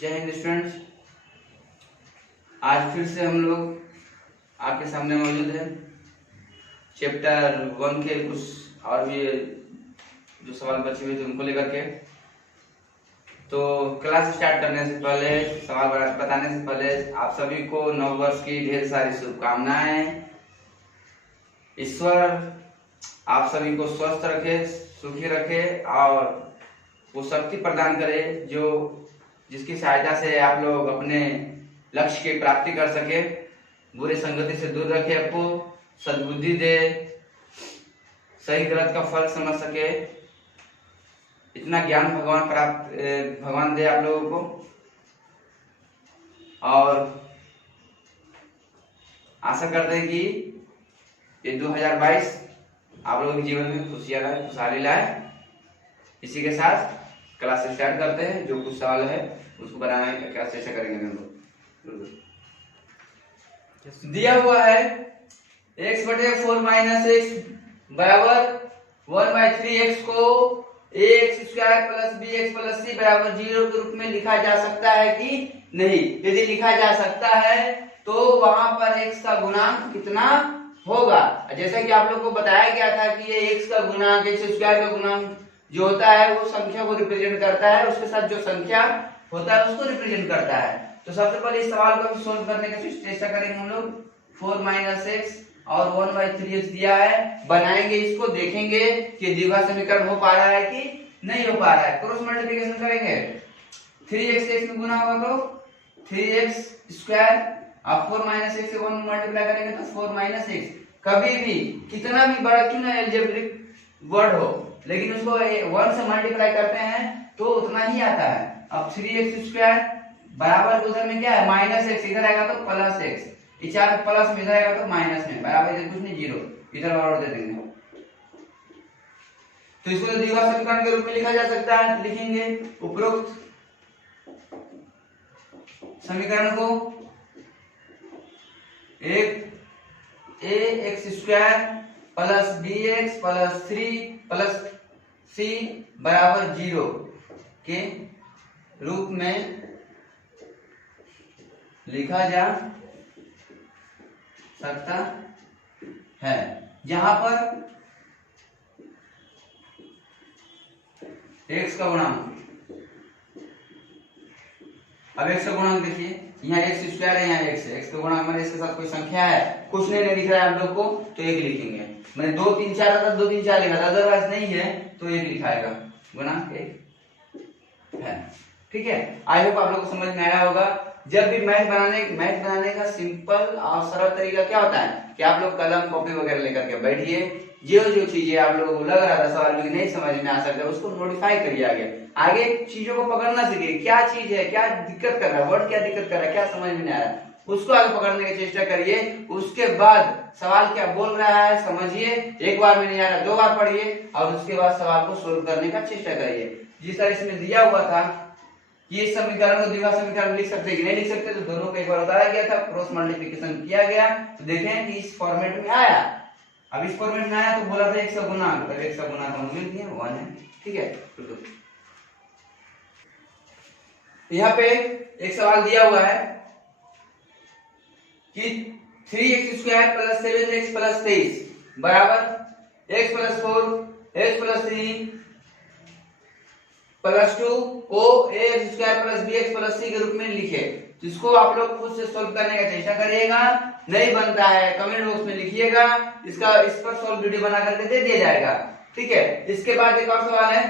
जय हिंद स्टूडेंट्स। आज फिर से हम लोग आपके सामने मौजूद है। चैप्टर 1 के कुछ और भी जो सवाल बचे हुए थे उनको लेकर के। तो क्लास स्टार्ट करने से पहले, सवाल बताने से पहले आप सभी को नव वर्ष की ढेर सारी शुभकामनाएं। ईश्वर आप सभी को स्वस्थ रखे, सुखी रखे और वो शक्ति प्रदान करे जिसकी सहायता से आप लोग अपने लक्ष्य की प्राप्ति कर सके। बुरे संगति से दूर रखे, आपको सद्बुद्धि दे, सही गलत का फर्क समझ सके, इतना ज्ञान भगवान दे आप लोगों को। और आशा करते हैं कि ये 2022 आप लोगों के जीवन में खुशियां लाए, खुशहाली लाए। इसी के साथ क्लास स्टार्ट करते हैं। जो कुछ सवाल है उसको बनाने का क्या चर्चा करेंगे हम लोग। दिया हुआ है x बटे 4 माइनस एक्स बराबर 1/3x को ax square plus bx plus c बराबर 0 के रूप में लिखा जा सकता है कि नहीं। यदि लिखा जा सकता है तो वहां पर x का गुणांक कितना होगा। जैसा कि आप लोग को बताया गया था कि ये x का गुणांक, x स्क्वायर का गुणांक जो होता है वो संख्या को रिप्रेजेंट करता है, उसके साथ जो संख्या होता है उसको रिप्रेजेंट करता है। तो सबसे पहले इस सवाल को हम सोल्व करने की चेष्टा करेंगे हम लोग। 4 माइनस एक्स और 1/3x दिया है, बनाएंगे इसको, देखेंगे कि द्विघात समीकरण हो पा रहा है कि नहीं हो पा रहा है। क्रॉस मल्टीप्लिकेशन करेंगे, 3x से x में गुना होगा तो 3x स्क्वायर, आप 4 माइनस एक्स से 1 मल्टीप्लाई करेंगे तो 4 माइनस एक्स। कभी भी कितना भी बड़ा क्यों ना एल्जेब्रिक वर्ड हो, लेकिन उसको 1 से मल्टीप्लाई करते हैं तो उतना ही आता है। अब 3x स्क्वायर बराबर उधर में क्या है माइनस एक्स, इधर आएगा तो प्लस एक्स, ये 4 प्लस में इधर आएगा तो माइनस में, बराबर इधर कुछ नहीं 0, इधर और दे देंगे। तो इसको द्विघात समीकरण के रूप में लिखा जा सकता है। लिखेंगे उपरोक्त समीकरण को एक ax square plus bx plus 3 plus c बराबर 0 के रूप में लिखा जा सकता है, जहां पर x का गुणांक, अब x का गुणांक देखिए, यहाँ x स्क्वायर है, यहाँ x है, x का गुणांक मैंने इसके साथ कोई संख्या है, कुछ नहीं दिख रहा है आप लोग को तो 1 लिखेंगे। मैंने 2 3 4 आता 2 3 4 लिखा था, अदरवाइज नहीं है तो 1 लिखाएगा, गुणांक 1 है। ठीक है, आई होप आप लोग को समझ में आया होगा। जब भी मैथ बनाने का सिंपल और सरल तरीका क्या होता है कि आप लोग कलम कॉपी वगैरह लेकर के बैठिए, जो चीजें आप लोगों को लग रहा था सवाल में नहीं समझ में आ सकता उसको नोटिफाई करिए। आगे चीजों को पकड़ना सीखिए, क्या चीज है, क्या दिक्कत कर रहा है, वर्ड क्या दिक्कत कर रहा है, क्या समझ में नहीं आ रहा है, उसको आगे पकड़ने की चेष्टा करिए। उसके बाद सवाल क्या बोल रहा है समझिए, एक बार में नहीं आ रहा 2 बार पढ़िए और उसके बाद सवाल को सोल्व करने का चेष्टा करिए। जिस तरह इसमें दिया हुआ था कि इस समीकरण को द्विघात समीकरण लिख सकते कि नहीं लिख सकते, तो दोनों को एक बार बताया गया था, क्रॉस मल्टीप्लिकेशन किया गया, तो देखें कि इस फॉर्मेट में आया। अब इस फॉर्मेट में आया तो बोला था x का गुणांक, तो x का गुणांक हम मिल गया 1 है। ठीक है, यहाँ पे एक सवाल दिया हुआ है कि 3x square plus 7x plus 23 बराबर x plus 4 x plus 3 plus 2 को ax square plus bx plus c के रूप में लिखे। जिसको आप लोग खुद से सोल्व करने का चेष्टा करिएगा, नहीं बनता है कमेंट बॉक्स में लिखिएगा, इस पर सोल्व वीडियो बना करके दे दिया जाएगा। ठीक है, इसके बाद एक और सवाल है,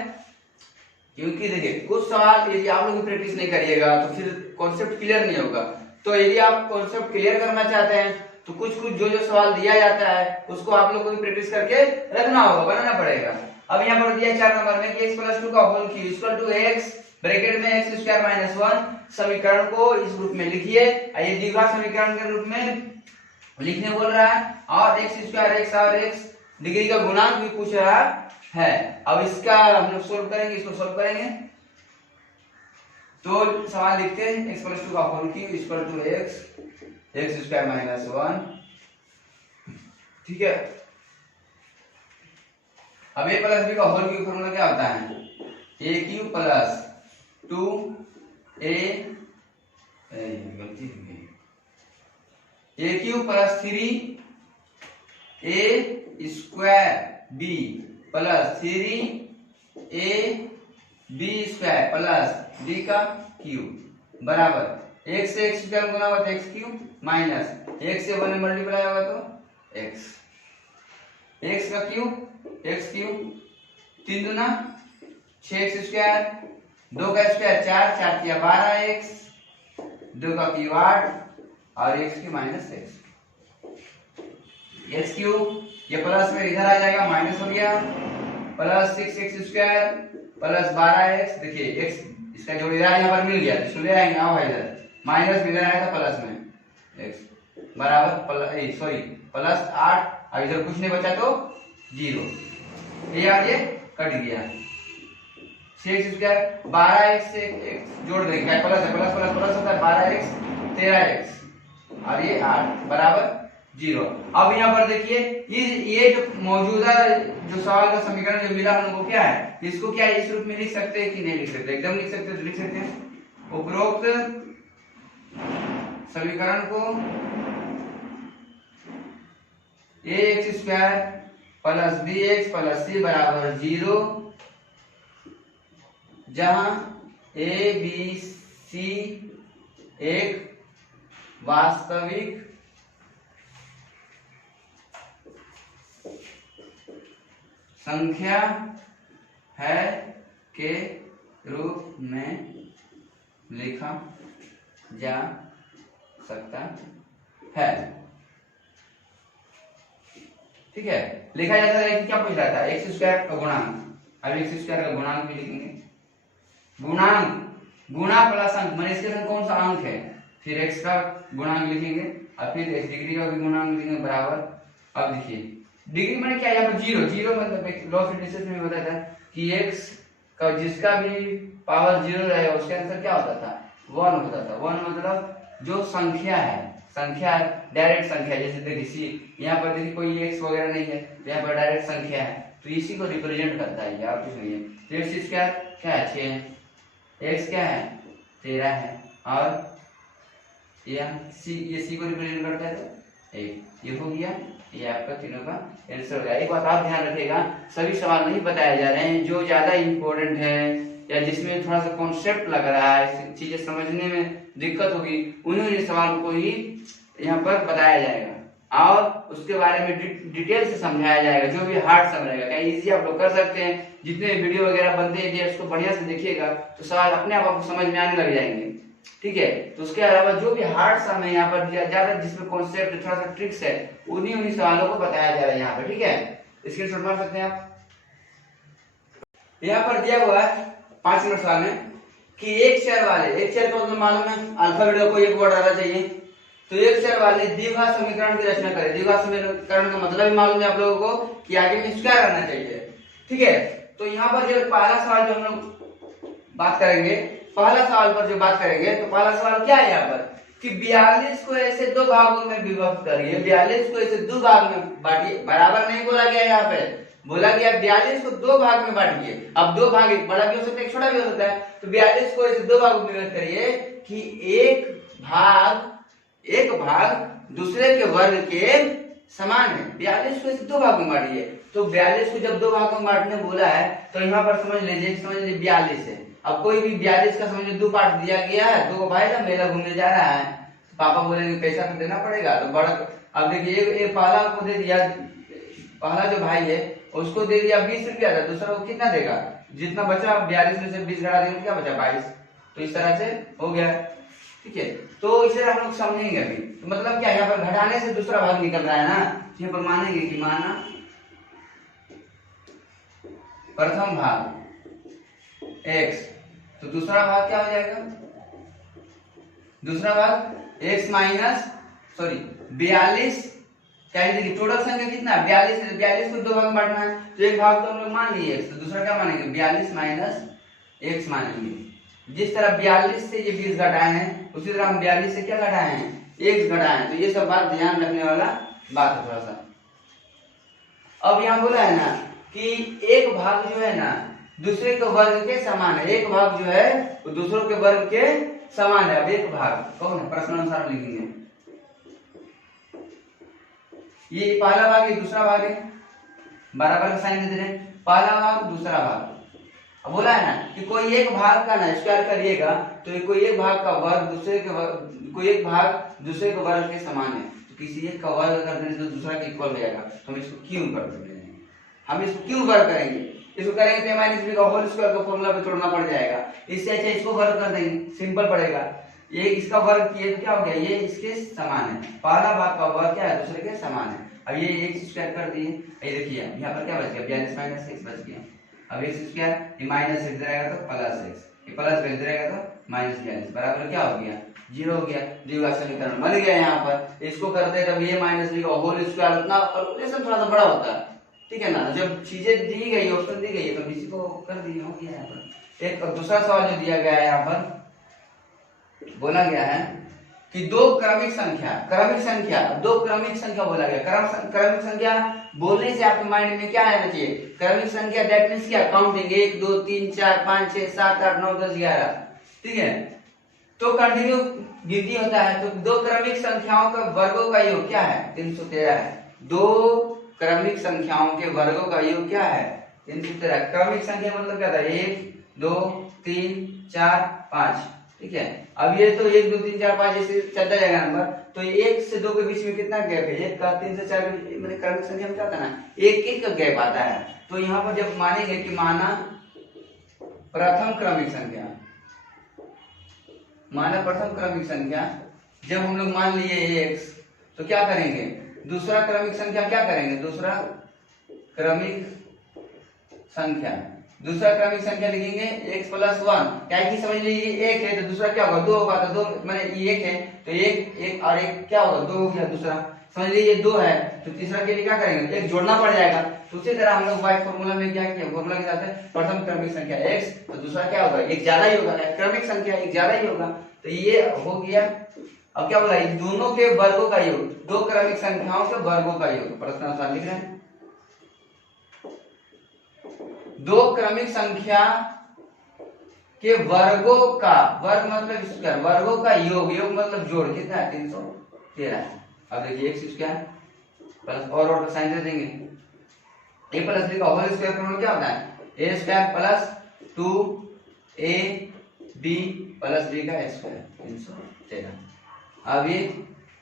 क्योंकि देखिए कुछ सवाल यदि आप लोग प्रैक्टिस नहीं करिएगा तो फिर कॉन्सेप्ट क्लियर नहीं होगा। तो यदि आप कॉन्सेप्ट क्लियर करना चाहते हैं तो कुछ जो सवाल दिया जाता है उसको आप लोग को भी प्रैक्टिस करके रखना होगा, बनाना पड़ेगा। अब यहाँ पर दिया 4 नंबर में कि x प्लस 2 का whole cube equal to x bracket में x स्क्वायर माइनस 1 समीकरण को इस रूप में लिखिए। ये द्विघात समीकरण के रूप में लिखने बोल रहा है और x स्क्वायर x और x डिग्री का गुणांक भी पूछ रहा है। अब इसका हम लोग सोल्व करेंगे, इसको सोल्व करेंगे तो सवाल लिखते हैं x प्लस 2 का whole cube equal to x square minus 1। ठीक है, अब a प्लस b का होल क्यूब फॉर्मूला क्या होता है, a क्यूब प्लस 2 गलती हो गई, a cube plus 3 a square b plus 3 a b square plus b का क्यूब बराबर एक से एक्स स्क्वायर गुना हुआ तो एक्स क्यूब माइनस एक से 1 मल्टीप्लाई होगा तो एक्स का क्यूब एक्स क्यूब 3 दूना 6x स्क्वायर 2 का स्क्वायर 4 4 किया 12x 2 का क्यूब 8 और x की माइनस x क्यूब ये प्लस में इधर आ जाएगा माइनस हो गया plus 6x square plus 12x देखिए x इसका जोड़ इधर यहाँ पर मिल गया तो इसको ले आएंगे आओ भाई इधर माइनस में इधर आएगा प्लस में x बराबर सॉरी प्लस 8 अब इधर कुछ नहीं बचा तो 0 ये आगे कट गया 6x स्क्वायर 12x से जोड़ देंगे प्लस है प्लस प्लस प्लस होता है 12x 13x और ये 8 बराबर 0। अब यहाँ पर देखिए ये जो मौजूदा जो सवाल का समीकरण जो मिला हमको क्या है इसको क्या इस रूप में लिख सकते हैं कि नहीं लिख सकते एकदम लिख सकते हैं तो लिख सकते हैं उपरोक्त समीकरण को ax square plus bx plus c बराबर 0 जहां a b c एक वास्तविक संख्या है के रूप में लिखा जा सकता है। ठीक है लिखा जाता है कि क्या पूछ रहा था एक्स स्क्वायर का गुणांक अब एक्स स्क्वायर का गुणांक भी लिखेंगे गुणांक गुणा प्लस अंक मान इसके संग कौन सा अंक है फिर x का गुणांक लिखेंगे और फिर x डिग्री का भी गुणांक लिखेंगे बराबर। अब देखिए डिग्री माने क्या यहाँ पर 0 मतलब लॉ ऑफ डिस्टेंस में बताया था कि x का जिसका भी पावर 0 रहेगा उसके आंसर क्या होता था 1 होता था 1 मतलब जो संख्या है संख्या डायरेक्ट संख्या जैसे देखिए यहाँ पर देखिए कोई x वगैरह नहीं है तो यहाँ पर डायरेक्ट संख्या है तो इसी को रिप्रेजेंट करता है यार कुछ नहीं है तो x क्या है 6 है x क्या है 13 है और ये c को रिप्रेजेंट करता है तो 1 ये हो गया ये आपका तीनों का आंसर हो गया। एक बात आप ध्यान रखिएगा सभी सवाल नहीं बताए जा रहे हैं जो ज्यादा इंपॉर्टेंट है या जिसमें थोड़ा सा कॉन्सेप्ट लग रहा है चीजें समझने में दिक्कत होगी उन्हीं सवाल को ही यहाँ पर बताया जाएगा और उसके बारे में डिटेल से समझाया जाएगा जो भी हार्ड समझेगा क्या इजी आप लोग कर सकते हैं जितने वीडियो वगैरह बनते हैं उसको बढ़िया से देखिएगा तो सवाल अपने आप आपको समझ में आने लग जाएंगे। ठीक है तो उसके अलावा जो भी हार्ड सम है यहाँ पर ज्यादा जिसमें कॉन्सेप्ट थोड़ा सा ट्रिक्स है उन्हीं सवालों को बताया जा रहा है यहाँ पर। ठीक है स्क्रीनशॉट मार सकते हैं आप। यहाँ पर दिया हुआ है 5 नंबर सवाल में कि एक चर का मतलब मालूम है अल्फाबेट का कोई एक वर्ड रहना चाहिए तो एक चर वाले द्विघात समीकरण की रचना करें। द्विघात समीकरण का मतलब भी मालूम है आप लोगों को कि आगे में स्क्वायर रहना चाहिए। ठीक है तो यहाँ पर जो पहला सवाल जो हम लोग बात करेंगे पहला सवाल पर जो बात करेंगे तो पहला सवाल क्या है यहाँ पर कि 42 को ऐसे दो भागों में विभक्त करिए 42 को ऐसे दो भाग में बांटिए बराबर नहीं बोला गया यहाँ पे बोला गया 42 को दो भाग में बांटिए। अब दो भाग एक बड़ा भी हो सकता है एक छोटा भी हो सकता है तो 42 को ऐसे दो भागों में विभक्त करिए कि एक भाग दूसरे के वर्ग के समान है। 42 को ऐसे दो भागों में बांटिए तो 42 को जब दो भागों में बांटने बोला है तो यहाँ पर समझ लीजिए 42 है। अब कोई भी 42 का समझ दो पार्ट दिया गया है दो भाई ना मेला घूमने जा रहा है तो पापा बोलेंगे पैसा तो देना पड़ेगा तो बड़ा अब देखिए पहला को दे दिया पहला जो भाई है उसको दे दिया 20 रुपया था दूसरा को कितना देगा जितना बचा 42 में से 20 घटा देंगे क्या बचा 22 तो इस तरह से हो गया। ठीक है तो इसे हम लोग समझेंगे अभी तो मतलब क्या यहाँ पर घटाने से दूसरा भाग निकल रहा है ना यहाँ पर मानेंगे कि माना प्रथम भाग x तो दूसरा भाग क्या हो जाएगा दूसरा भाग x माइनस 42 क्या देखिए टोटल संख्या कितना है 42 को दो भाग में बांटना है तो एक भाग तो हम लोग मान लिए x तो दूसरा क्या मानेंगे 42 माइनस x मानेंगे। जिस तरह 42 से ये 20 घटाए हैं उसी तरह हम 42 से क्या घटाए हैं x घटाए हैं तो ये सब बात ध्यान रखने वाला बात है थोड़ा सा। अब यहाँ बोला है ना कि एक भाग जो है ना दूसरे के वर्ग के समान है। एक भाग जो है वो दूसरों के वर्ग के समान है। अब एक भाग कौन है, प्रश्नानुसार लिखेंगे। ये पहला भाग है, दूसरा भाग है, बराबर का साइन दे रहे हैं। पहला भाग दूसरा भाग। अब बोला है ना कि कोई एक भाग का ना स्क्वायर करिएगा तो कोई एक भाग का वर्ग दूसरे के वर्ग, कोई एक भाग दूसरे के वर्ग के समान है। तो किसी एक का वर्ग कर देंगे तो दूसरा के इक्वल हो जाएगा। तो हम इसको क्यों कर देंगे, हम इसको क्यों वर्ग करेंगे, इसको करेंगे तो माइनस बी का होल स्क्वायर का फॉर्मूला पे तोड़ना पड़ जाएगा। इससे अच्छा इसको वर्ग कर देंगे, सिंपल पड़ेगा। ये इसका वर्ग किए तो क्या हो गया, ये इसके समान है। पहला भाग का वर्ग क्या है, दूसरे के समान है। अब ये एक्स स्क्वायर कर दिए, ये देखिए यहाँ पर क्या बच गया, 42 माइनस एक्स बच गया। अब एक्स स्क्वायर ये माइनस एक्स रहेगा तो प्लस एक्स, ये प्लस एक्स रहेगा तो माइनस 42 बराबर क्या हो गया, 0 हो गया। द्विघात समीकरण बन गया। यहाँ पर इसको करते तब ये माइनस बी का होल स्क्वायर, उतना कैलकुलेशन थोड़ा सा बड़ा होता है, ठीक है ना। जब चीजें दी गई, ऑप्शन दी गई है तो किसी को कर दी हो गया। यहाँ पर एक दूसरा सवाल जो दिया गया है, यहाँ पर बोला गया है कि दो क्रमिक संख्या बोला गया। क्रमिक संख्या बोलने से आपके माइंड में क्या आना चाहिए, क्रमिक संख्या दैट मींस क्या, काउंटिंग 1 2 3 4 5 6 7 8 9 10 11, ठीक है। तो कंटिन्यू गिनती होता है। तो दो क्रमिक संख्याओं का वर्गों का योग क्या है, 313 है। दो क्रमिक संख्याओं के वर्गों का योग क्या है, 313। क्रमिक संख्या मतलब क्या था, 1 2 3 4 5, ठीक है। अब ये तो 1 2 3 4 5 ऐसे चलता जाएगा नंबर। तो 1 से 2 के बीच में कितना गैप है, 1 का, 3 से 4 के मैंने क्रमिक संख्या में क्या था ना, 1 का गैप आता है। तो यहाँ पर जब मानेंगे कि माना प्रथम क्रमिक संख्या, जब हम लोग मान लिए x, तो क्या करेंगे, दूसरा क्रमिक संख्या क्या करेंगे, दूसरा क्रमिक संख्या लिखेंगे x प्लस 1। क्या कि समझ लीजिए 1 है तो दूसरा क्या होगा, 2 होगा। तो 2 मैंने ये 1 है तो 1 और 1 क्या होगा, 2 हो गया। दूसरा समझ लीजिए 2 है तो तीसरा के लिए क्या करेंगे, 1 जोड़ना पड़ जाएगा। तो उसी तरह हम लोग y फॉर्मूला में क्या किया, फॉर्मूला के साथ प्रथम क्रमिक संख्या x, तो दूसरा क्या होगा, 1 ज्यादा ही होगा, क्रमिक संख्या 1 ज्यादा ही होगा। तो ये हो गया। अब क्या बोला, दोनों के वर्गों का योग, दो क्रमिक संख्याओं के वर्गों का योग, प्रश्नानुसार लिख रहे हैं। दो क्रमिक संख्या के वर्गों का, वर्ग मतलब स्क्वायर, वर्गों का योग मतलब जोड़ कितना है, 313। अब देखिए एक्स स्क्वायर प्लस और साइन दे देंगे, ए प्लस बी का होल स्क्वायर फॉर्मूला क्या होता है, a square plus 2 a b plus b का स्क्वायर, 313। अब ये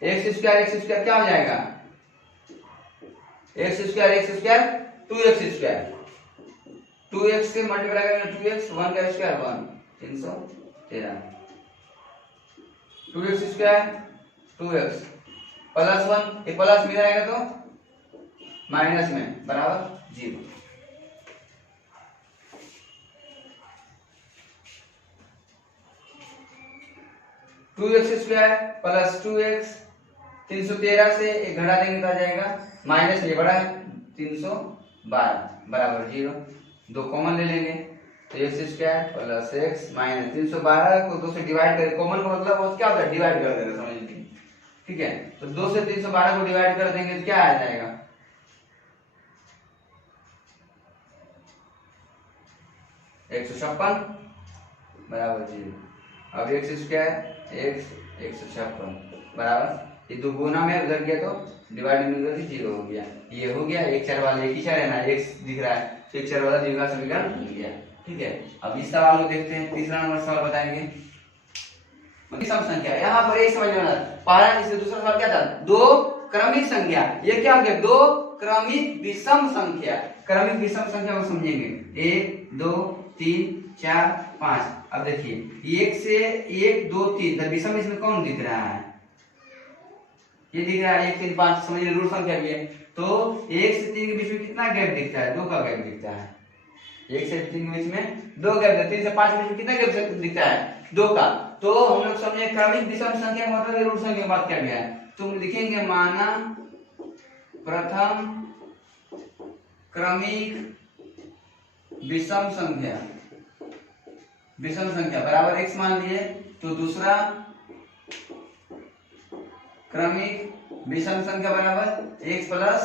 एक्स स्क्वायर क्या हो जाएगा, एक्स स्क्वायर 2x से मल्टीप्लाई करेंगे 2x, 1 का square 1, 313। 2x square 2x plus 1, ये प्लस में आएगा तो माइनस में बराबर 0। To x square plus 2x, 313 से एक घटा देंगे तो आ जाएगा माइनस, ये बड़ा है 312 बराबर 0। दो कॉमन ले लेंगे तो x square plus x minus 312 को 2 से डिवाइड करें, कॉमन का मतलब वो क्या होता है, डिवाइड कर देना, समझ लीजिए, ठीक है। तो 2 से 312 को डिवाइड कर देंगे तो क्या आ जाएगा, 156 बराबर 0। अब एक्स स्क्वायर एक्स 156 बराबर, ये दो गुना में उधर गया तो डिवाइड में उधर 0 हो गया। ये हो गया, एक चर वाला एक ही चर है ना, x दिख रहा है तो एक चर वाला द्विघात समीकरण बन गया, ठीक है। अब इस सवाल को देखते हैं, तीसरा नंबर सवाल बताएंगे। विषम संख्या, यहाँ पर एक समझ में आना, पहला इससे दूसरा सवाल क्या था, दो क्रमिक संख्या, ये क्या हो गया, दो क्रमिक विषम संख्या। क्रमिक विषम संख्या को समझेंगे, 1 2 3 4 5। अब देखिए 1 से 1 2 3, तो विषम इसमें कौन दिख रहा है, ये दिख रहा है 1 3 5, समझिए ऋण संख्या भी है। तो 1 से 3 के बीच में कितना गैप दिखता है, 2 का गैप दिखता है। 1 से 3 के बीच में 2 गैप है, 3 से 5 के बीच में कितना गैप दिखता है, 2 का। तो हम लोग समझे क्रमिक विषम संख्या का मतलब ऋण संख्या की बात कर गया है। तो हम लिखेंगे माना प्रथम क्रमिक विषम संख्या बराबर x मान लिए, तो दूसरा क्रमिक विषम संख्या बराबर x प्लस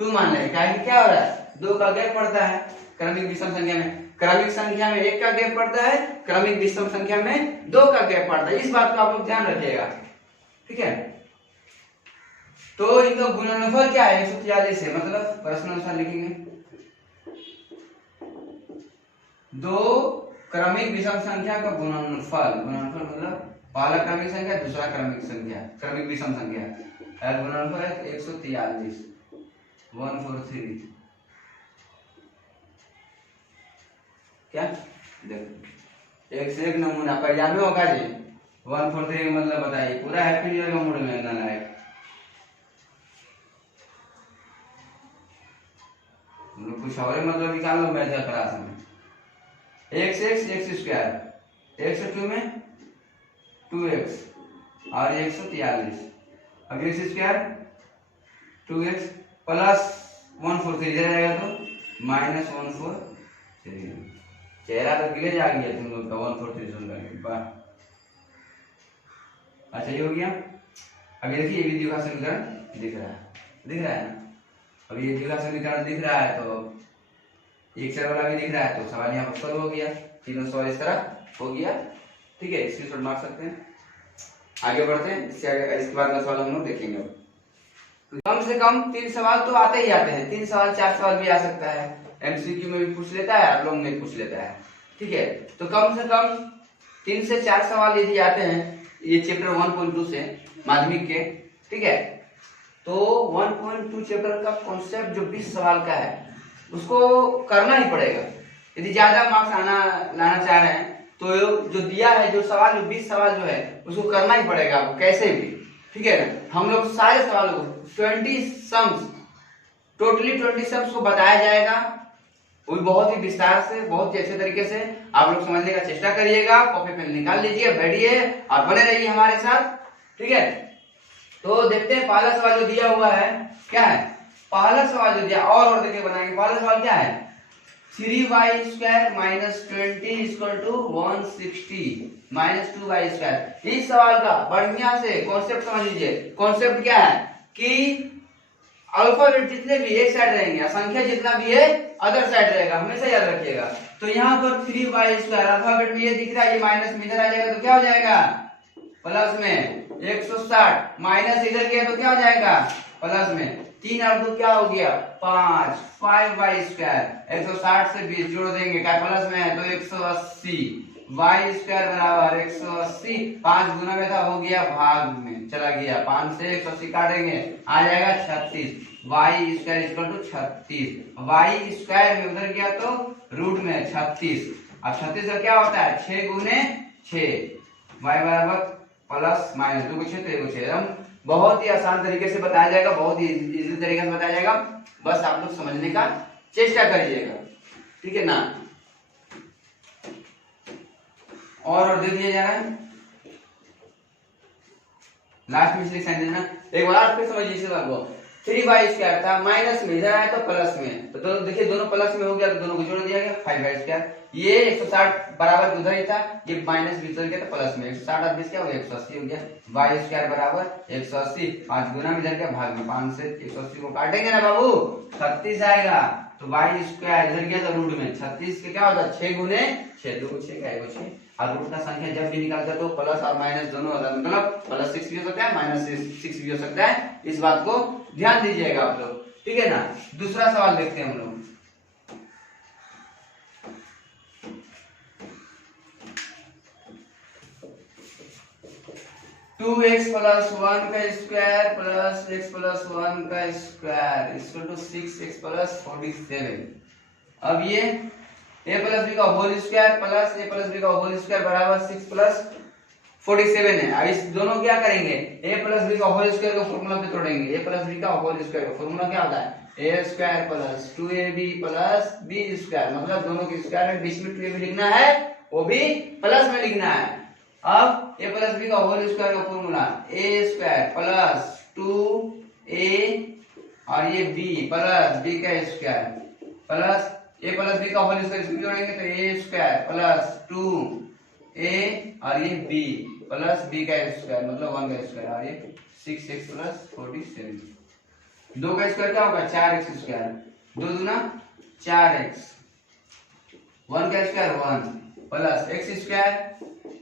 2 मान लेंगे। क्या हो रहा है, 2 का गैप पड़ता है क्रमिक विषम संख्या में। क्रमिक संख्या में 1 का गैप पड़ता है, क्रमिक विषम संख्या में 2 का गैप पड़ता है। इस बात को आप लोग ध्यान रखिएगा, ठीक है। तो इनका गुणनफल क्या है 143 है, मतलब प्रश्न अनुसार लिखेंगे 2 क्रमिक विषम संख्या का गुणनफल। गुणनफल मतलब पहला क्रमिक संख्या, दूसरा क्रमिक संख्या, क्रमिक विषम संख्या। गुणनफल है 143 143। क्या देखो एक से एक नमूना पहचान में होगा जी। 143 मतलब बताइए, पूरा हैप्पी न्यू ईयर का मूड में गाना है। कुछ और मतलब निकाल लो मैथ क्लास में। 1 से x x स्क्वायर, 1 से 2 में 2x और 143। अब x स्क्वायर 2x प्लस 143 इधर आएगा तो माइनस 143। चेहरा तो गिले जा गया तुम लोग का 143 सुन करके, वाह। अच्छा ये हो गया। अब देखिए ये विद्युत का समीकरण दिख रहा है ना। अब ये विद्युत का समीकरण दिख रहा है तो एक चर वाला भी दिख रहा है, तो सवाल यहाँ पर सॉल्व हो गया। तीनों सवाल इस तरह हो गया, ठीक है। स्क्रीनशॉट मार सकते हैं। आगे बढ़ते हैं, इसके आगे इसके बाद का सवाल हम लोग देखेंगे। कम से कम 3 सवाल तो आते ही आते हैं, 3 सवाल 4 सवाल भी आ सकता है, एमसीक्यू में भी पूछ लेता है, आप लोग में पूछ लेता है, ठीक है। तो कम से कम 3 से 4 सवाल यदि आते हैं ये चैप्टर 1.2 से माध्यमिक के, ठीक है। तो 1.2 चैप्टर का कॉन्सेप्ट जो 20 सवाल का है उसको करना ही पड़ेगा। यदि ज्यादा मार्क्स लाना चाह रहे हैं तो जो दिया है जो सवाल 20 सवाल जो है उसको करना ही पड़ेगा आपको कैसे भी, ठीक है ना। हम लोग सारे सवालों को 20 सम्स, टोटली 20 सम्स को बताया जाएगा, वो भी बहुत ही विस्तार से, बहुत ही अच्छे तरीके से आप लोग समझने का चेष्टा करिएगा। कॉपी पेन निकाल लीजिए, बैठिए और बने रहिए हमारे साथ, ठीक है। तो देखते हैं पहला सवाल जो दिया हुआ है क्या है। पहला सवाल जो दिया और देखिए बनाएंगे। पहला सवाल क्या है, 3y square minus 20 equal to 160 minus 2y square. इस सवाल का बढ़िया से कॉन्सेप्ट समझ लीजिए। कॉन्सेप्ट क्या है कि अल्फाबेट जितने भी एक साइड रहेंगे, संख्या जितना भी है अदर साइड रहेगा, हमेशा याद रखिएगा। तो यहाँ पर 3y स्क्वायर अल्फाबेट में ये दिख रहा है, ये माइनस में इधर आ जाएगा तो क्या हो जाएगा प्लस में 160, माइनस इधर गया तो क्या हो जाएगा प्लस में 3 और 2 क्या हो गया 5, 5y स्क्वायर 160 से 20 जोड़ देंगे क्या प्लस में है तो 180, y स्क्वायर बराबर 180, 5 गुना में था हो गया भाग में चला गया, 5 से 180 काटेंगे आ जाएगा 36, y square equal to 36। y square में उधर गया तो रूट में 36, अब 36 का क्या होता है 6 गुने 6, y बराबर प्लस माइनस 2 को 6 तो 1 को 6। हम बहुत ही आसान तरीके से बताया जाएगा, बहुत ही इजी तरीके से बताया जाएगा, बस आप लोग समझने का चेष्टा करिएगा, ठीक है ना। और दे दिया जा रहा है लास्ट में इसलिए साइन देना। एक बार फिर समझिए इस बात को, 3y स्क्वायर था माइनस में इधर आया तो प्लस में, तो दोनों देखिए दोनों प्लस में हो गया तो दोनों को जोड़ दिया गया 5y स्क्वायर। ये 160 बराबर उधर ही था, ये माइनस में चल गया तो प्लस में 160 और 20 क्या हो गया 180 हो गया। y स्क्वायर बराबर 180, 5 गुना में इधर क्या भाग में 5 से 180 को काटेंगे ना बाबू 36 आएगा, तो y स्क्वायर इधर गया तो रूट में 36 के क्या होता है 6 गुने 6, 2 को 6 का 1 को 6, और रूट का संख्या जब भी निकालते हो तो प्लस और माइनस दोनों होता है, मतलब प्लस 6 भी हो सकता है माइनस 6 भी हो सकता है, इस बात को ध्यान दीजिएगा आप लोग, ठीक है ना। दूसरा सवाल देखते हैं हम लोग। टू एक्स प्लस 1 का स्क्वायर प्लस x प्लस 1 का square equal to 6x plus 47। अब ये a प्लस b का whole square plus a plus b का होल स्क्वायर बराबर 6 प्लस 47 है। अब इस दोनों क्या करेंगे a प्लस b का होल स्क्वायर को फॉर्मूला पे तोड़ेंगे। a प्लस b का होल स्क्वायर का फॉर्मूला क्या होता है a square plus 2ab plus b square, मतलब दोनों के स्क्वायर में बीच में 2ab लिखना है, वो भी प्लस में लिखना है। अब a प्लस b का होल स्क्वायर का formula a square plus 2a और ये b प्लस b का square plus a plus b का होल स्क्वायर इसमें जोड़ेंगे तो a स्क्वायर प्लस 2a और ये b प्लस b का स्क्वायर मतलब 1 का स्क्वायर और ये 6x प्लस 47। 2 का स्क्वायर क्या होगा 4x स्क्वायर, 2 दूना 4x 1 का square 1 plus x square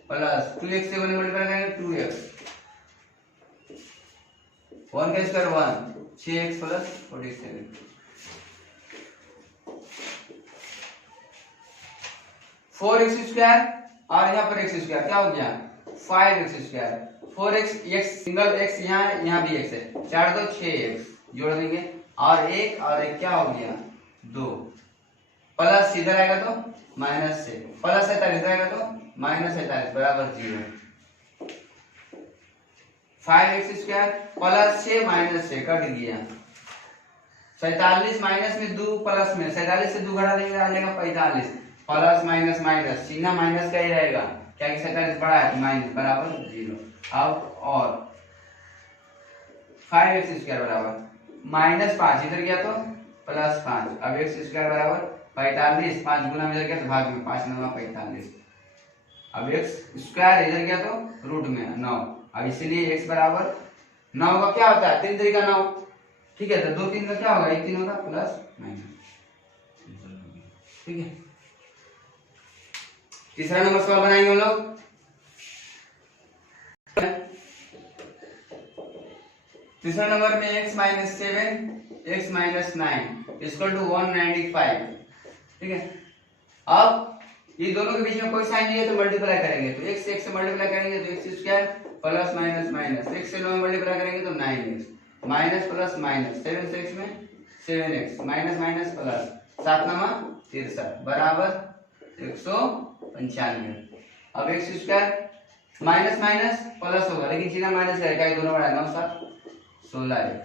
plus 2x से 1 मल्टीप्लाई करेंगे 2x 1 का square 1 6x plus 47 4x square और यहाँ पर x स्क्वायर क्या हो गया 5x square 4x x single x यहाँ भी x है 4 2 6x जोड़ देंगे और एक क्या हो गया 2 प्लस इधर आएगा तो माइनस से प्लस 47 आएगा तो माइनस 47 बराबर 0 5x square plus 6 minus 6 cut गया 47 माइनस में 2 प्लस में 47 से 2 घटा देंगे आ जाएगा 45 प्लस माइनस माइनस चिन्ह माइनस का ही रहेगा क्या कि 47 बड़ा है माइनस बराबर 0 अब और 5x स्क्वायर बराबर माइनस 5 इधर गया तो प्लस 5 अब x स्क्वायर बराबर 45 5 गुना में इधर गया तो भाग में 5 9 45 अब x स्क्वायर इधर गया तो रूट में 9 अब इसलिए x बराबर 9 का क्या होता है 3 3 का 9 ठीक है तो 2 3 का क्या होगा 1 3 होगा प्लस माइनस ठीक है। तीसरा नंबर सवाल बनाएंगे हम लोग तीसरा नंबर में x minus 7 x minus 9 equal to 195 ठीक है। अब ये दोनों के बीच में कोई साइन नहीं है तो मल्टीप्लाई करेंगे तो x से x से मल्टीप्लाई करेंगे तो x square plus minus minus x से 9 मल्टीप्लाई करेंगे तो 9x माइनस प्लस माइनस 7 से x में 7x माइनस माइनस प्लस 7 9 63 बराबर 195। अब x square minus minus plus होगा लेकिन चिन्ह माइनस रहेगा ये दोनों बड़ा 9 7 16x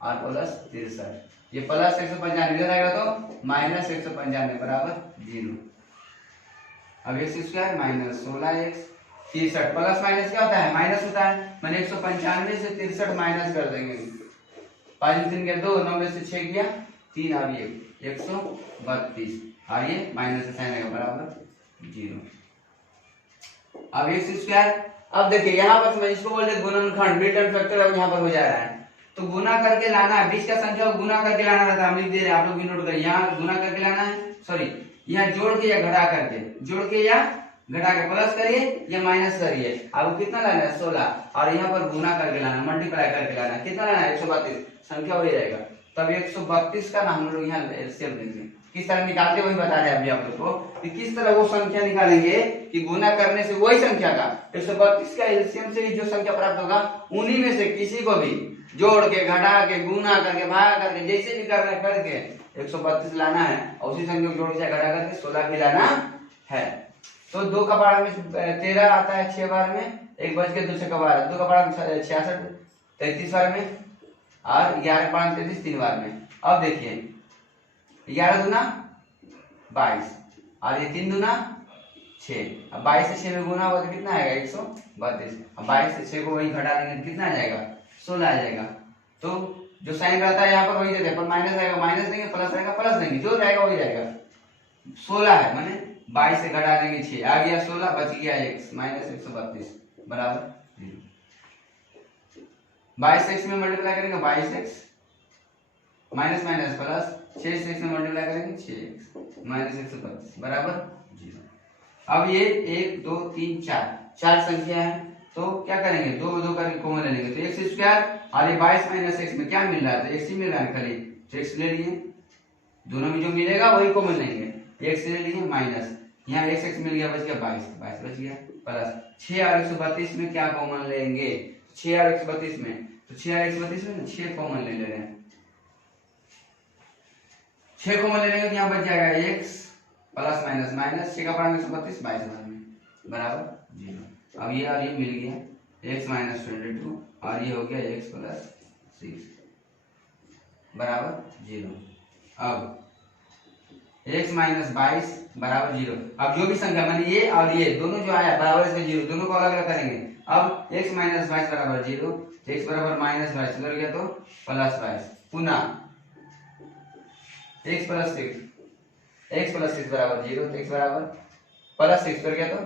और प्लस 63 ये प्लस 195 इधर आएगा तो माइनस 195 बराबर 0। अब x square minus 16x 63 plus minus क्या होता है माइनस होता है मैंने 195 से 63 माइनस कर देंगे 5 3 के 2 9 में से 6 गया 3 आ गया 132 और ये माइनस साइन आएगा बराबर 0। अब x स्क्वायर अब देखिए यहाँ पर मैं इसको बोलते गुणनखंड रिटर्न फैक्टर अब यहाँ पर हो जा रहा है तो गुना करके लाना है बीच का संख्या को गुना करके लाना रहता है हम लिख दे रहे हैं आप लोग भी नोट करिए यहाँ गुना करके लाना है सॉरी यहाँ जोड़ के या घटा करके जोड़ के या घटा के प्लस करिए या माइनस करिए अब कितना लाना है 16 और यहाँ पर गुना करके लाना मल्टीप्लाई करके लाना कितना लाना है 132 संख्या वही रहेगा तब 132 का नाम हम लोग यहाँ एलसीएम लेंगे किस तरह निकालते वही बता रहे अभी आप लोग को कि किस तरह वो संख्या निकालेंगे कि गुना करने से वही संख्या का 132 का एलसीएम से जो संख्या प्राप्त होगा उन्हीं में से किसी को भी जोड़ के घटा के गुना करके भाग करके जैसे भी करना करके 132 लाना है और उसी संख्या को जोड़ के घटा करके 16 भी लाना है। तो 2 का बार में 13 आता है 6 बार में 1 बच के 2 का बार 2 का बार 66 33 बार में और 11 बार 33 3 बार में। अब देखिए 11 दूना 22 और ये 3 दूना 6 अब 22 से 6 में गुना होगा तो कितना आएगा 132 अब 22 से 6 को वही घटा देंगे तो कितना आ जाएगा 16 आ जाएगा। तो जो साइन रहता है यहाँ पर वही देते हैं पर माइनस आएगा माइनस देंगे प्लस आएगा प्लस देंगे जो रहेगा वही रहेगा 16 है माने 22 से घटा देंगे 6 आ गया 16 बच गया x माइनस 132 बराबर 0। 22x में मल्टीप्लाई करेंगे 22x माइनस माइनस प्लस 6 से x में मल्टीप्लाई करेंगे 6x माइनस 132 बराबर 0। अब ये 1 2 3 4 संख्या है तो क्या करेंगे 2 2 करके कॉमन ले लेंगे तो x स्क्वायर और ये 22 माइनस x में क्या मिल रहा है तो x ही मिल रहा है खाली तो x ले लिए दोनों में जो मिलेगा वही कॉमन लेंगे x ले लिए माइनस यहाँ x मिल गया बच गया 22 बच गया प्लस 6 और 132 में क्या कॉमन लेंगे 6 और 132 में तो 6 और 132 में 6 कॉमन ले रहे हैं 6 कॉमन ले लेंगे तो यहाँ बच जाएगा x प्लस माइनस माइनस 6 का पावर 132 22 में बराबर 0। अब ये और ये मिल गया x माइनस 22 और ये हो गया x प्लस 6 बराबर 0। अब x माइनस 22 बराबर 0। अब जो भी संख्या माने ये और ये दोनों जो आया बराबर इसका 0 दोनों को अलग अलग करेंगे। अब x माइनस 22 बराबर 0 x बराबर माइनस 22 उधर गया तो प्लस 22 पुनः x प्लस 6 बराबर 0 तो x बराबर प्लस 6 कर गया तो